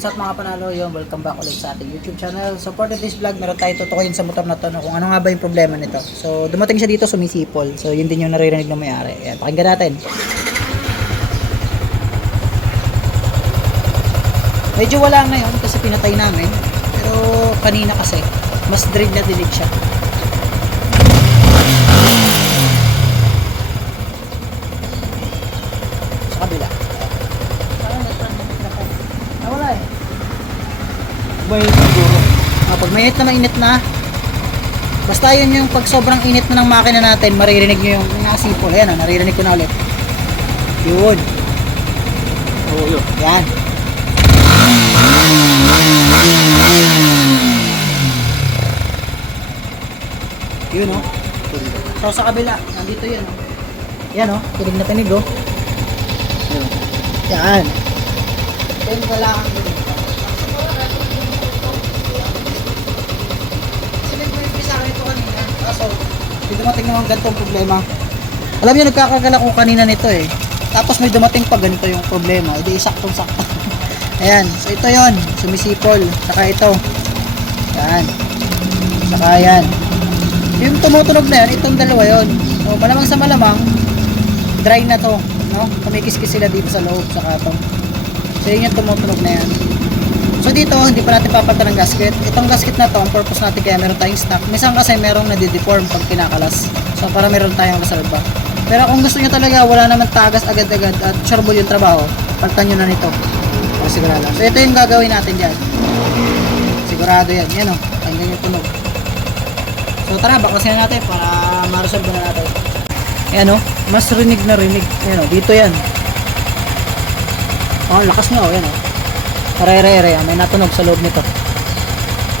What's up mga panalo, yun, welcome back ulit sa ating YouTube channel. So for this vlog, meron tayo tutukuyin sa motor na to kung ano nga ba yung problema nito. So dumating siya dito, sumisipol. So yun din yung naririnig ng may-ari. Ayan, pakinggan natin. Medyo wala ngayon kasi pinatay namin. Pero kanina kasi, mas dread na dinig siya. Sa kabila. Nawala eh. Bay siguro. Pag mainit na mainit na, basta yun yung pag sobrang init na ng makina natin, maririnig nyo yung nasipol. Ayan, naririnig ko na ulit. Yun. Oo, yun. Yan. Yun o. So sa kabila, nandito yan o. Yan o, tinig na tinig o. Yan. Yan wala kang ganito. Kaso, may dumating naman ganitong problema. Alam niyo, nagkakagala ko kanina nito eh. Tapos may dumating pa ganito yung problema. Hindi saktong-sakto. Ayan. So ito yon, sumisipol. Saka ito. Yan. Saka yan. Yung tumutunog na yan, itong dalawa yon. So malamang sa malamang, dry na to. No? Kumikis-kis sila dito sa loob. Saka ito. So yun yung tumutunog na yan. So dito, hindi pa natin papalitan ng gasket. Itong gasket na to, ang purpose natin kaya meron tayong stock. Minsan kasi merong nadideform pag kinakalas. So para meron tayong reserva. Pero kung gusto nyo talaga, wala naman tagas agad-agad at sureball yung trabaho, palitan nyo na nito. Para sigurado. So ito yung gagawin natin dyan. Sigurado yan. Yan o. Tingnan yung tunog. So tara, baklasin natin para ma-resolve na natin. Ayan o. Mas rinig na rinig. Ayan o. Dito yan. Oh, lakas nga o. Ayan o. Rere, may natunog sa loob nito.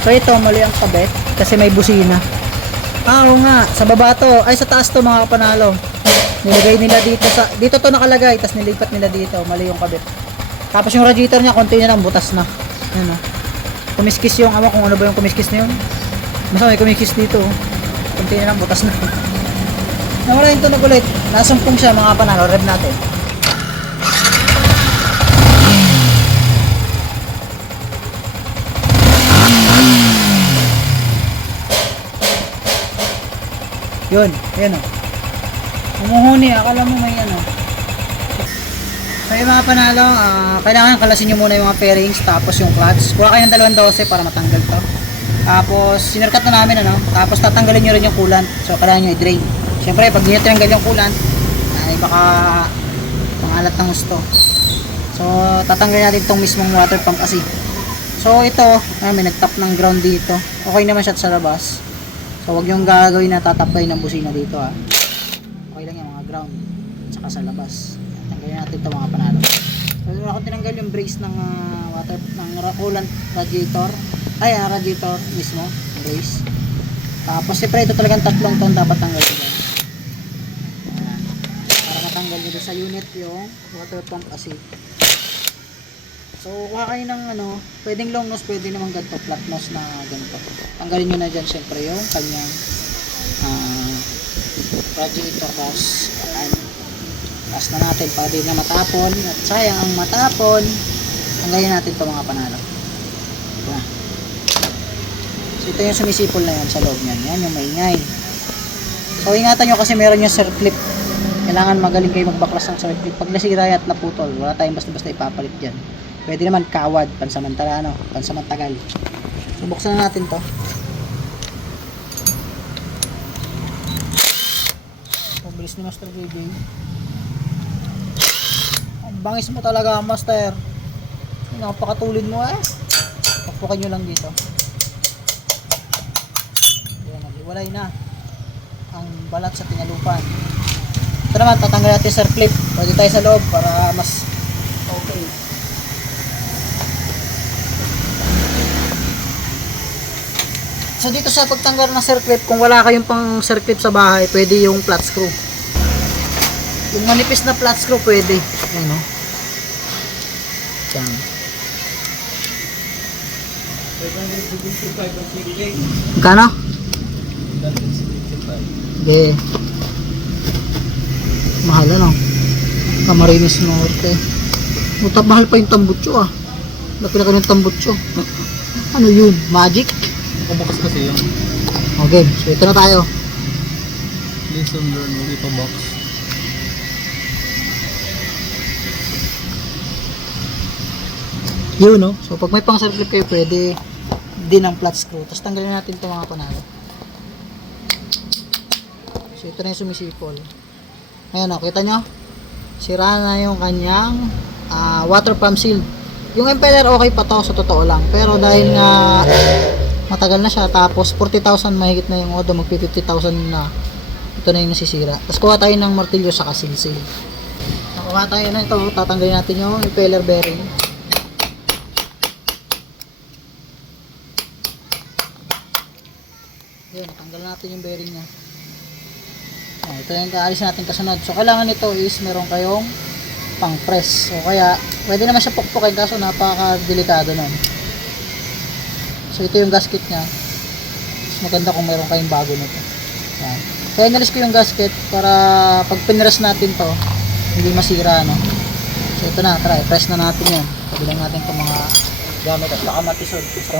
So ito, mali ang kabit kasi may busina. Oo nga, sa baba to, ay sa taas to mga kapanalo. Nilagay nila dito dito to nakalagay, tapos nilipat nila dito, mali yung kabit. Tapos yung radiator niya, konti na lang, butas na. Yan o. Kumiskis yung, kung ano ba yung kumiskis na yun. Basta may kumiskis dito. Konti na lang, butas na. Nawala yung tunog ulit. Nasumpong siya mga kapanalo, rev natin. Yun, ayan o. Umuhuni, akala mo may ano. So yung mga panalo, kailangan kalasin nyo muna yung mga fairings, tapos yung clutch. Kuha kayo ng 212 para matanggal to. Tapos, sinurkat na namin ano. Tapos tatanggalin nyo rin yung coolant. So kailangan nyo i-drain. Siyempre, pag nyo tinanggal yung coolant, ay baka pangalat ng gusto. So, tatanggalin natin itong mismong water pump kasi. So ito, may nag-tap ng ground dito. Okay naman siya sa labas. So wag yung gagawin na tatapay ng busina dito ha. Okay lang yung mga ground at saka sa labas. Tanggalin natin ito mga panalo. So ako tinanggal yung brace ng water ng coolant radiator. Ay radiator mismo, brace. Tapos siyempre ito talagang tatlong ton dapat tanggalin dyan. Para matanggal nyo sa unit yung water pump acid. So, kuha kayo ng ano, pwedeng long nose, pwede naman ganito, flat nose na ganito. Tanggalin nyo na dyan syempre yung kanyang radiator hose. Taas na natin para din na matapon. At sayang ang matapon. Tanggalin natin ito mga panalo. Ito. So, ito yung sumisipol na yan sa loob niyan. Yan yung maingay. So, ingatan nyo kasi meron yung circlip. Kailangan magaling kayo magbaklas ng circlip. Pag nasira at naputol, wala tayong basta-basta ipapalit dyan. Pwede naman kawad, pansamantala ano, pansamantagal. So buksan na natin 'to. Ang bilis ni Master JJ. Ang bangis mo talaga, Master. Napakatulid mo eh. Pakpukan nyo lang dito. Ayan, nag-iwalay na ang balat sa tinalupan. Ito naman, tatanggal natin sa clip. Pwede tayo sa loob para mas okay. So dito sa pagtanggal ng circlip, kung wala kayong pang circlip sa bahay, pwede yung flat screw. Yung manipis na flat screw pwede. Ayan o. Yan. Kano? Okay. Mahal ano? Camarines Norte. Mahal pa yung tambutso ah. Napila ka ng tambutso. Ano yun? Magic? Kubukas kasi yung Okay, so ito na tayo. lesson learned, huwag ipabox. Yun, no? So, pag may pang circle kayo, pwede din ang flat screw. Tapos tanggalin natin ito mga panalo. So, ito na yung sumisipol. Ayan, no? Kita nyo? Sira na yung kanyang water pump seal. Yung impeller okay pa to, sa totoo lang. Pero dahil nga matagal na siya, tapos 40,000 mahigit na yung odo, magpi 50,000 na. Ito na yung nasisira. Tapos kuha tayo ng martilyo sa kasilsil. Nakuha tayo na ito, tatanggalin natin yung impeller bearing. Yan, tanggal natin yung bearing niya. Ito yung kaalis natin kasunod. So, kailangan nito is meron kayong pang press. So, kaya, pwede naman siya pukpukin kaso napaka-delikado nun. So, ito yung gasket niya. Mas maganda kung meron kayong bago nito. Yan. Kaya inalis ko yung gasket para pag pinress natin to, hindi masira, no? So, ito na. Tara, i-press na natin yan. Kabilang natin itong mga gamit at baka matisod. So,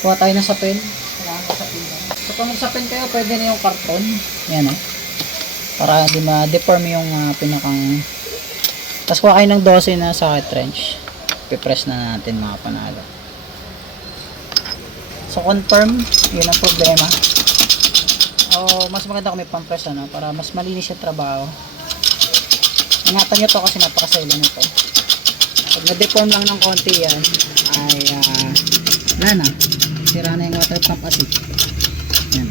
kuha tayo ng sapin. Kailangan ko sapin yan. So, kung magsapin kayo, pwede na yung karton. Yan, no? Para hindi ma-deform yung pinakang. Tapos kuha kayo ng 12 na socket wrench. Pipress na natin mga panalo. So confirm, yun ang problema. O mas maganda kung may pampress, ano, para mas malinis yung trabaho. Ingatan nyo to kasi napakasailan nito. Pag na-deform lang ng konti yan, ay wala na. Sira na yung water pump acid. Yan.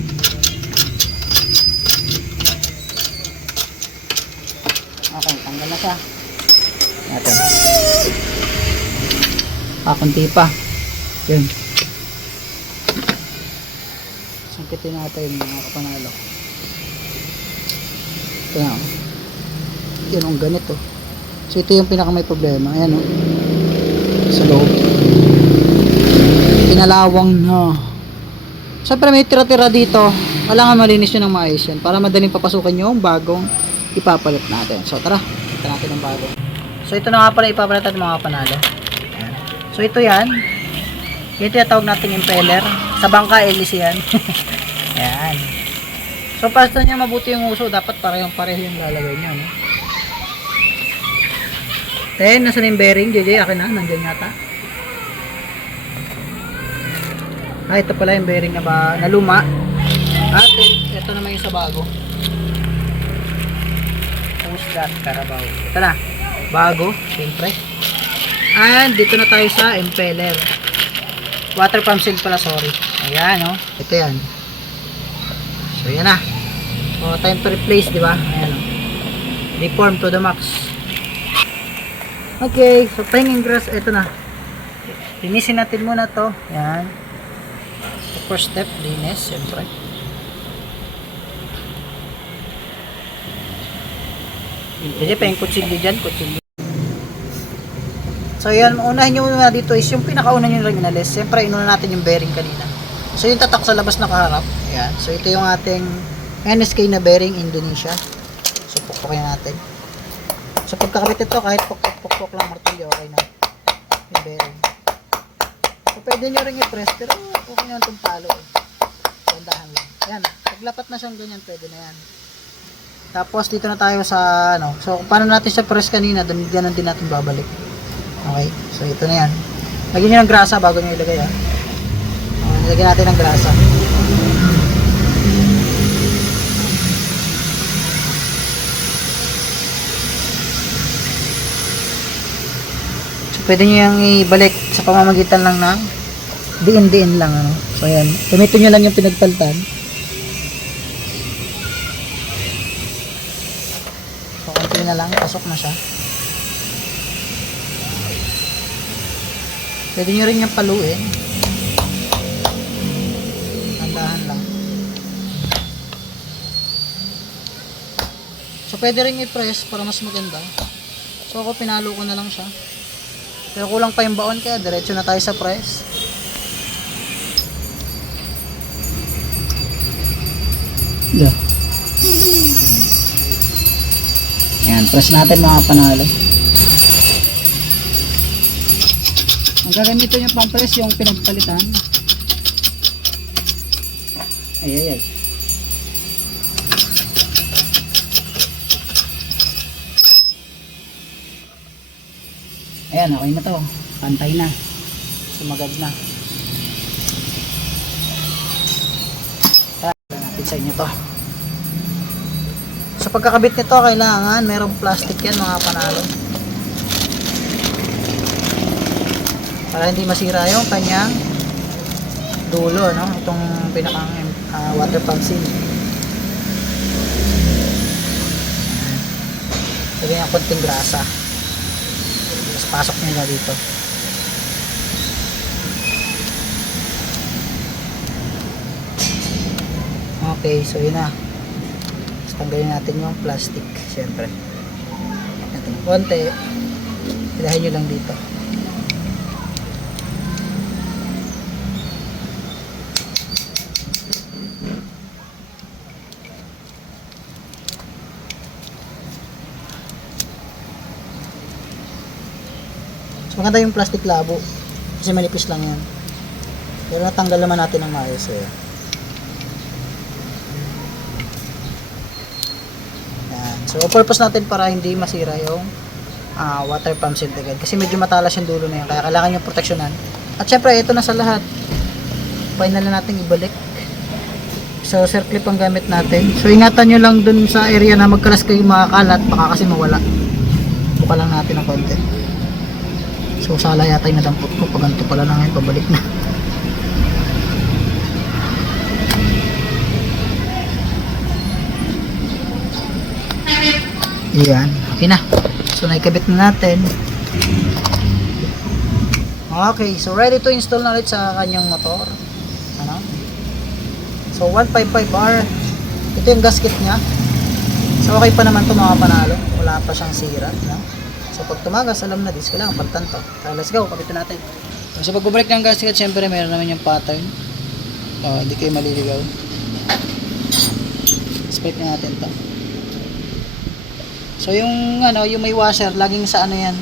Okay, tanggal na siya. Natin. Kunti pa. Yun. Sangkitin natin mga kapanalo. Ito na. Yan ang ganito. So ito yung pinaka may problema. Ayan o. Sa loob. Pinalawang na. Siyempre may tira-tira dito. Kailangan malinis nyo ng maayos yan. Para madaling papasukan yung bagong ipapalit natin. So tara. Ito natin ang bago. So ito na nga pala ipapalit natin mga panalo. Ayan. So ito yan. Ito yung tawag natin impeller. Sa bangka, LC yan. Ayan. So para nyo mabuti yung uso, dapat parehong-pareho yung lalagay nyo. No? Then, nasa yung bearing? JJ, akin na. Nandyan yata. Ito pala yung bearing na luma. At ito naman yung sa bago. Push that, Carabao. Ito na. Bago, siyempre. And dito na tayo sa impeller. Water pump seal pala, sorry. Ayan, oh. Ito yan. So, yan na. O, time to replace, di ba? Ayan, oh. Deform to the max. Okay, so pahinging grass, ito na. Linisin natin muna to. Ayan. The first step, linis, siyempre. Kasi pa yung kutsilyo dyan, kutsilyo. So yan, unahin nyo muna dito is yung pinakauna nyo lang inalis. Siyempre, inuna natin yung bearing kanina. So yung tatak sa labas nakaharap. Ayan. So ito yung ating NSK na bearing Indonesia. So pukpukin natin. So pagkakabit ito, kahit pukpuk lang martilyo, okay na. Yung bearing. So pwede nyo rin i-press, pero okay nyo itong palo eh. Bandahan lang. Ayan. Paglapat na siyang ganyan, pwede na yan. Tapos dito na tayo sa ano. So paano natin siya press kanina, dyan din natin babalik. Okay, so ito na yan. Lagyan nyo ng grasa bago nyo ilagay, ha. Lagyan natin ng grasa. So pwede nyo yung ibalik sa pamamagitan lang ng diin-diin lang, ano. So ayan, gamitin nyo lang yung pinagpaltan. So konti na lang, pasok na siya. Pwede nyo rin yung paluin. Tandahan lang. So pwede rin i-press para mas maganda. So ako pinalo ko na lang siya. Pero kulang pa yung baon kaya diretso na tayo sa press. Yeah. Ayan, press natin mga panalo. Ang gagamitin yung pump press, yung pinagpalitan. Ay. Ayan, okay na to. Pantay na. Sumagad na. Tara, natin sa inyo to. Sa pagkakabit nito, kailangan merong plastic yan mga panalo. Para hindi masira yung kanyang dulo, no? Itong pinakang water pump seal. Lagyan ng konting grasa. Tapos pasok nyo na dito. Okay, so yun na. Tapos tanggalin natin yung plastic, syempre. Ito, konti. Ilahin nyo lang dito. So, maganda yung plastic labo kasi manipis lang yan, pero natanggal naman natin ng maayos eh. Yan. So purpose natin para hindi masira yung water pump seal agad kasi medyo matalas yung dulo na yan, kaya kailangan yung proteksyonan. At syempre ito na sa lahat, final na natin ibalik. So circle clip ang gamit natin, so ingatan nyo lang dun sa area na magkalas kayo makakalat, baka kasi mawala. Buka lang natin ng konti. So sala yata yung nadampot ko, pag ganito pala na ngayon, pabalik na. Yan, okay na. So naikabit na natin. Okay, so ready to install na ulit sa kanyang motor. Ano? So 155R. Ito yung gasket niya. So okay pa naman ito mga panalo, wala pa siyang sira, no? So pag tumagas, alam na this, kailangan palitan to. So let's go, kapitan natin. So sa pagbabalik ng gasket, syempre meron naman yung pattern. Hindi kayo maliligaw. Split na natin to. So yung yung may washer, laging sa yan,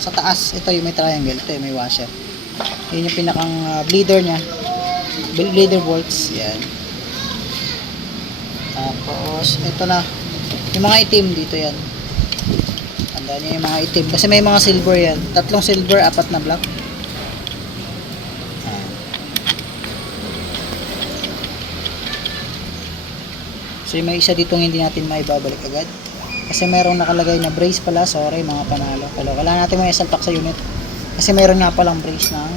sa taas. Ito yung may triangle, ito yung may washer. Yun yung pinakang bleeder nya. Bleeder bolts, yan. Tapos ito na. Yung mga itim dito yan. Tandaan nyo yung mga itim. Kasi may mga silver yan. 3 silver, 4 na black. Ayan. So yung may isa ditong hindi natin maibabalik agad. Kasi mayroong nakalagay na brace pala. Sorry mga panalo. Pero kailangan natin may salpak sa unit. Kasi mayroon nga palang brace ng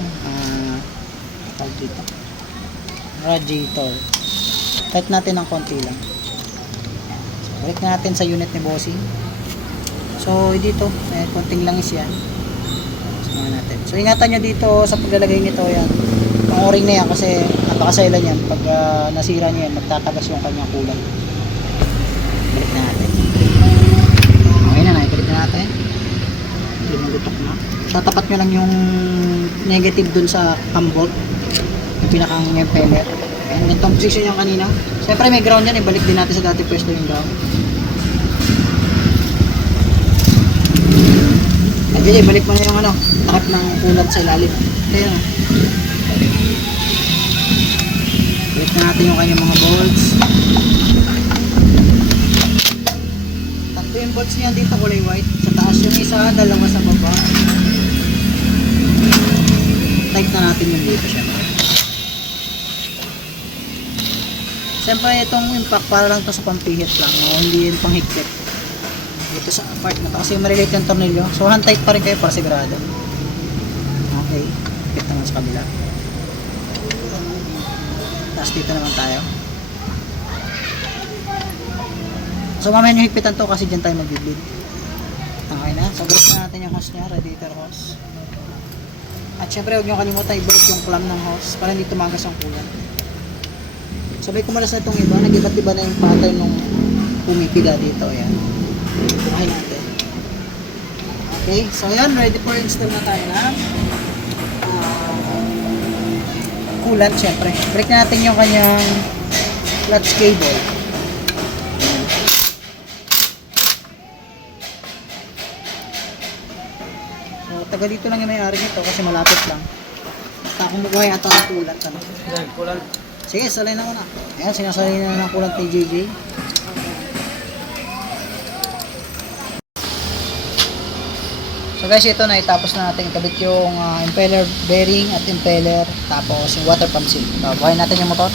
dito. Radiator. Tight natin ng konti lang. So balik natin sa unit ni Bossing. So dito, konting langis yan. Natin. So ingatan nyo dito sa paglalagay nito yan. Pang o-ring na yan kasi napakasailan yan. Pag nasira nyo yan, magtatagas yung kanyang kulay. Balik na natin. Okay na, naibalik na natin. Lumugutok na. Tatapat nyo lang yung negative dun sa cam bolt. Yung pinakang yung pellet. Ayan, ganitong position yung kanina. Siyempre may ground yan, ibalik din natin sa dati pwesto yung ground. Jadi balik mo na yung takip ng kulat sa ilalim. Ayan. Balik na natin yung kanyang mga bolts. Tatlo yung bolts niya dito kulay white. Sa taas yung isa, dalawa sa baba. Tight na natin yung dito syempre. Siyempre itong impact para lang to sa pampihit lang. Hindi yung panghigpit. Dito sa part na to kasi marilate yung tornilyo, so hand tight pa rin kayo para sigurado. Okay, higpit naman sa kabila. Tapos dito naman tayo. So mamaya nyo higpitan to kasi dyan tayo mag-bleed. Okay na, so balik na natin yung hose nya, radiator hose. At syempre huwag nyo kalimutan ibalik yung clamp ng hose para hindi tumagas ang kulan. Sabay kumalas na itong iba, nag-iba't iba na yung pattern nung pumipila dito. Ayan. Tumahin natin. Okay, so yan, ready for install na tayo na coolant syempre. Break natin yung kanyang clutch cable. So taga dito lang yung may-ari nito kasi malapit lang. Basta kumukuha yata ng kulat. Ano? Yan, kulang. Sige, salay na muna. Ayan, sinasalay na ng kulat ni JJ. So guys, ito na itapos na natin ikabit yung impeller bearing at impeller, tapos yung water pump seal. So, buhayin natin yung motor.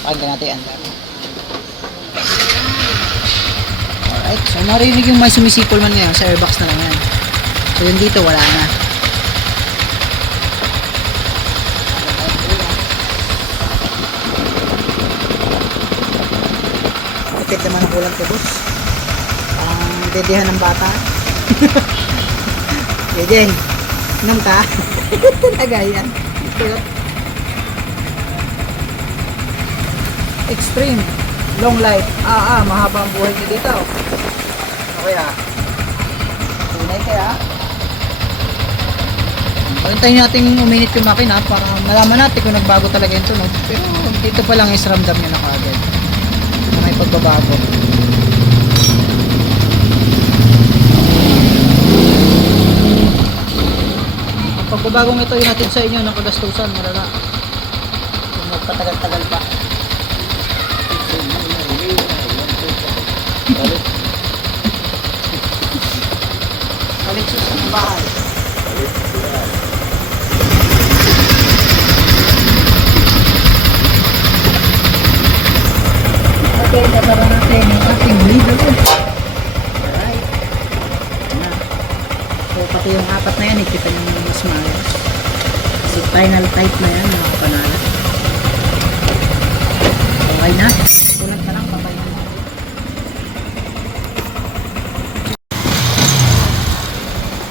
Pakinggan natin yung andar. Alright, so marinig yung may sumisipol man ngayon, sa airbox na lang yan. So yun dito, wala na. Ipit naman ang kulang ko, boss. Parang dedehan ng bata. JJ, inom ka? Talaga yan. Extreme. Long life. Mahaba ang buhay niyo dito. Okay tunay kaya. Pahintayin natin uminit yung makina para malaman natin kung nagbago talaga yung tunog. Pero dito pa lang is ramdam nyo na kaagad na may pagbabago. Ang pagbabagong ito yung natin sa inyo ng kagastusan, malala. Kung magpatagal-tagal pa. Balik sa bahay. Okay, tatara natin yung ating leader. Alright. Na. So, pati yung apat na yan, ikita nyo yung smiles. Kasi final type na yan, mga kapanala. Okay na. Kulang ka lang, papay na.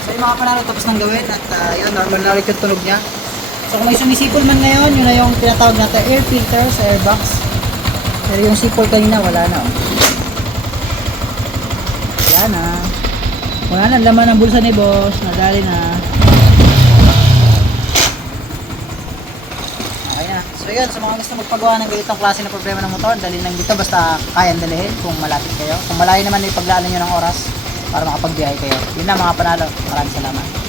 So, yung mga panalo tapos nang gawin at yun, normal na ulit yung tunog niya. So, kung may sumisipol man ngayon, yun na yung tinatawag natin air filter sa airbox. Pero yung sipol kanina, wala na. Oh. Wala na. Wala na, laman ng bulsa ni boss. Nadali na. Okay na. So yun, sa mga gusto magpagawa ng ganitong klase ng problema ng motor, dali lang dito basta kayang dalhin kung malapit kayo. Kung malayo naman, ipaglaan nyo ng oras para makapagbiyahe kayo. Yun na mga panalo. Maraming salamat.